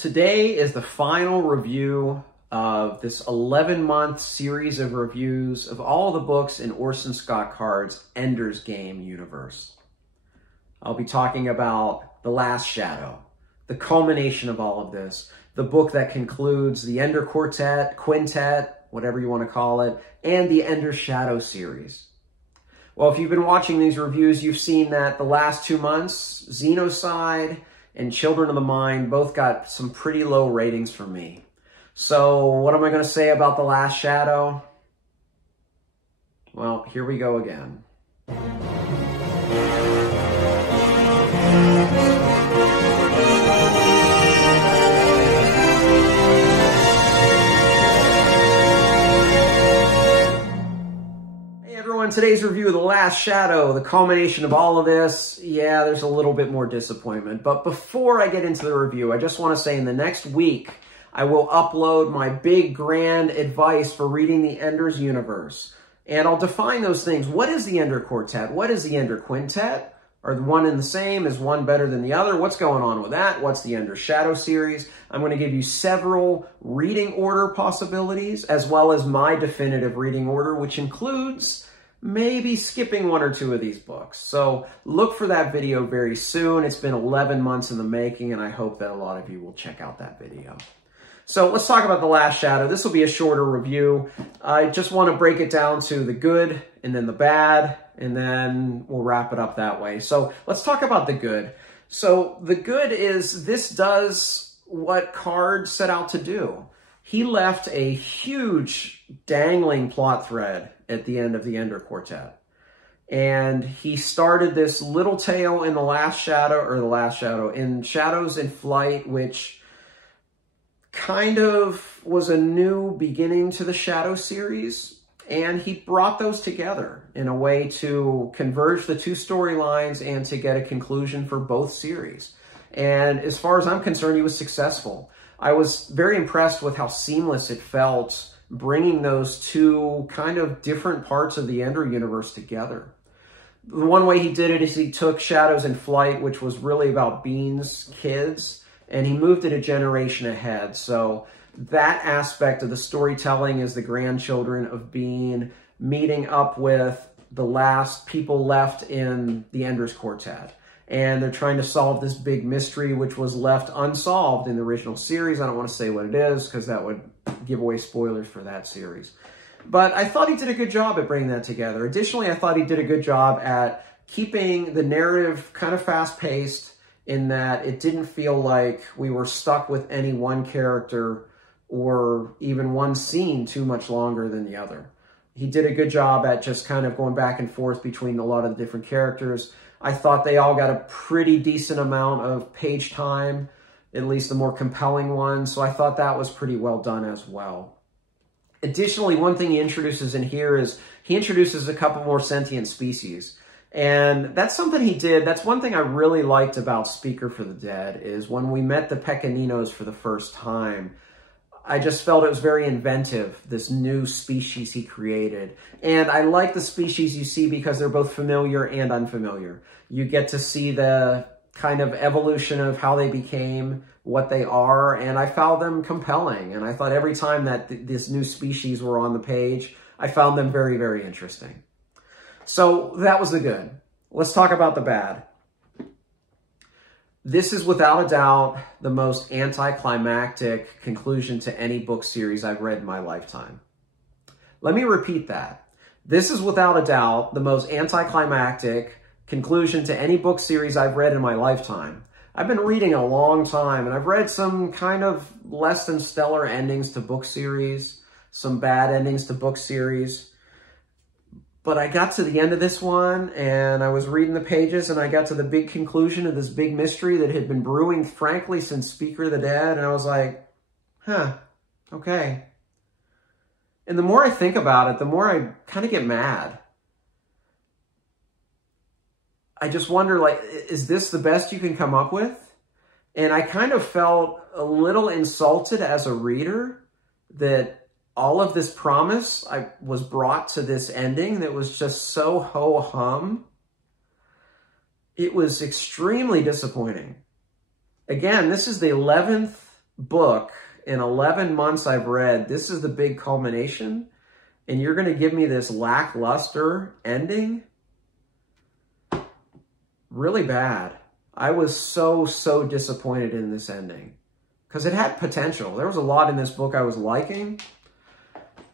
Today is the final review of this 11-month series of reviews of all the books in Orson Scott Card's Ender's Game universe. I'll be talking about The Last Shadow, the culmination of all of this, the book that concludes the Ender Quartet, Quintet, whatever you want to call it, and the Ender's Shadow series. Well, if you've been watching these reviews, you've seen that the last 2 months, Xenocide and Children of the Mind both got some pretty low ratings from me. So what am I going to say about The Last Shadow? Well, here we go again. Today's review of The Last Shadow, the culmination of all of this. Yeah, there's a little bit more disappointment. But before I get into the review, I just want to say in the next week, I will upload my big, grand advice for reading the Ender's universe. And I'll define those things. What is the Ender Quartet? What is the Ender Quintet? Are one and the same? Is one better than the other? What's going on with that? What's the Ender's Shadow series? I'm going to give you several reading order possibilities, as well as my definitive reading order, which includes maybe skipping one or two of these books. So look for that video very soon. It's been 11 months in the making, and I hope that a lot of you will check out that video. So let's talk about The Last Shadow. This will be a shorter review. I just want to break it down to the good and then the bad, and then we'll wrap it up that way. So let's talk about the good. So the good is this does what Card set out to do. He left a huge dangling plot thread at the end of the Ender Quartet. And he started this little tale in The Last Shadow, in Shadows in Flight, which kind of was a new beginning to the Shadow series. And he brought those together in a way to converge the two storylines and to get a conclusion for both series. And as far as I'm concerned, he was successful. I was very impressed with how seamless it felt bringing those two kind of different parts of the Ender universe together. The one way he did it is he took Shadows in Flight, which was really about Bean's kids, and he moved it a generation ahead. So that aspect of the storytelling is the grandchildren of Bean meeting up with the last people left in the Ender's Quartet. And they're trying to solve this big mystery, which was left unsolved in the original series. I don't want to say what it is, because that would give away spoilers for that series. But I thought he did a good job at bringing that together. Additionally, I thought he did a good job at keeping the narrative kind of fast-paced, in that it didn't feel like we were stuck with any one character or even one scene too much longer than the other. He did a good job at just kind of going back and forth between a lot of the different characters. I thought they all got a pretty decent amount of page time, at least the more compelling ones, so I thought that was pretty well done as well. Additionally, one thing he introduces in here is he introduces a couple more sentient species. And that's something he did. That's one thing I really liked about Speaker for the Dead, is when we met the Pequeninos for the first time, I just felt it was very inventive, this new species he created. And I like the species you see because they're both familiar and unfamiliar. You get to see the kind of evolution of how they became what they are, and I found them compelling. And I thought every time that this new species were on the page, I found them very, very interesting. So that was the good. Let's talk about the bad. This is without a doubt the most anticlimactic conclusion to any book series I've read in my lifetime. Let me repeat that. This is without a doubt the most anticlimactic conclusion to any book series I've read in my lifetime. I've been reading a long time, and I've read some kind of less than stellar endings to book series, some bad endings to book series. But I got to the end of this one, and I was reading the pages, and I got to the big conclusion of this big mystery that had been brewing, frankly, since Speaker of the Dead, and I was like, huh, okay. And the more I think about it, the more I kind of get mad. I just wonder, like, is this the best you can come up with? And I kind of felt a little insulted as a reader that all of this promise I was brought to this ending that was just so ho-hum. It was extremely disappointing. Again, this is the 11th book in 11 months I've read, this is the big culmination, and you're going to give me this lackluster ending? Really bad. I was so disappointed in this ending because it had potential. There was a lot in this book I was liking.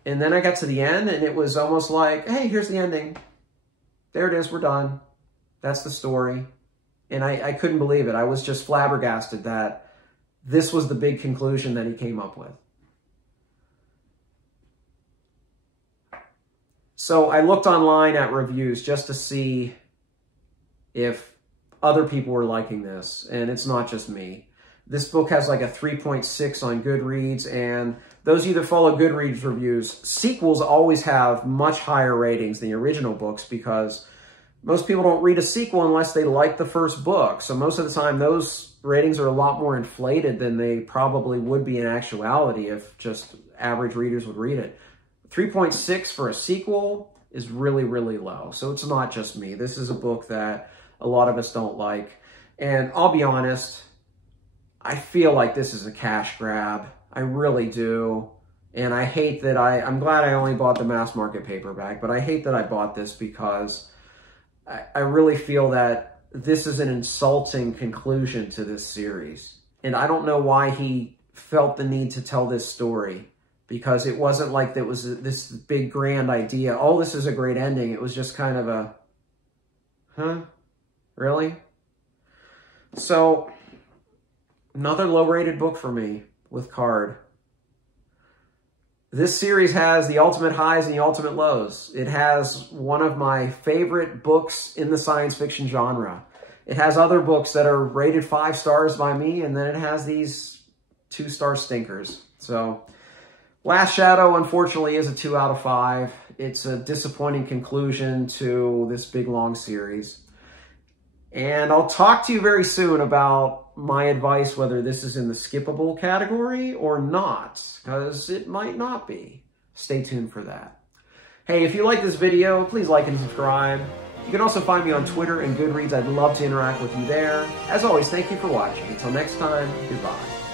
And then I got to the end and it was almost like, hey, here's the ending. There it is. We're done. That's the story. And I couldn't believe it. I was just flabbergasted that this was the big conclusion that he came up with. So I looked online at reviews just to see if other people were liking this, and it's not just me. This book has like a 3.6 on Goodreads, and those of you that follow Goodreads reviews, sequels always have much higher ratings than the original books because most people don't read a sequel unless they like the first book. So most of the time, those ratings are a lot more inflated than they probably would be in actuality if just average readers would read it. 3.6 for a sequel is really low. So it's not just me. This is a book that a lot of us don't like. And I'll be honest, I feel like this is a cash grab. I really do. And I hate that I'm glad I only bought the mass market paperback, but I hate that I bought this because I really feel that this is an insulting conclusion to this series. And I don't know why he felt the need to tell this story, because it wasn't like that was this big grand idea. Oh, this is a great ending. It was just kind of a, huh? Really? So, another low-rated book for me with Card. This series has the ultimate highs and the ultimate lows. It has one of my favorite books in the science fiction genre. It has other books that are rated 5 stars by me, and then it has these 2-star stinkers. So, Last Shadow, unfortunately, is a 2 out of 5. It's a disappointing conclusion to this big, long series. And I'll talk to you very soon about my advice whether this is in the skippable category or not, because it might not be. Stay tuned for that. Hey, if you like this video, please like and subscribe. You can also find me on Twitter and Goodreads. I'd love to interact with you there. As always, thank you for watching. Until next time, goodbye.